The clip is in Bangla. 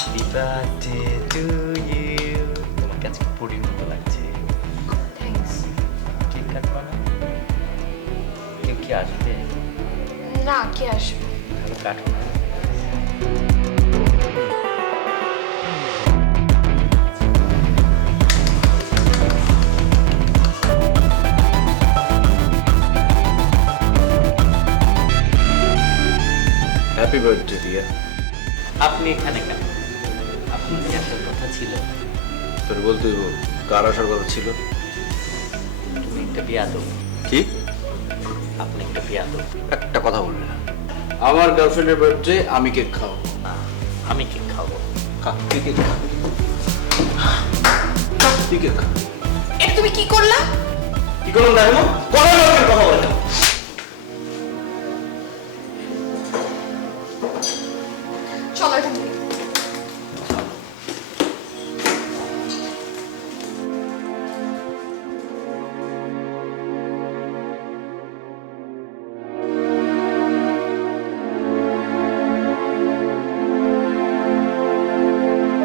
Happy birthday to you. তোমার কাছে পরির মতো লাগছে। থ্যাঙ্কস। কেক কাটবা না? কেউ কি আসবে? না, কে আসবে? তাহলে কাটো না। হ্যাপি বার্থডে দিয়া। আপনি এখানে কেন? আপনার যে একটা কথা ছিল। তোর বলতে হইব কার আসার কথা ছিল? তুমি একটা বিয়াদব। কি? আপনি একটা বিয়াদব। একটা কথা বলবি না। আমার গার্লফ্রেন্ডের বার্থডে আমি কেক খাওয়াবো। না, আমি কেক খাবো। খা, তুই কেক খা। তুই কেক খা। এটা তুমি কি করলা? কি করলাম দেখো? কথা বলে কথা বলে না। চলো এখান থেকে।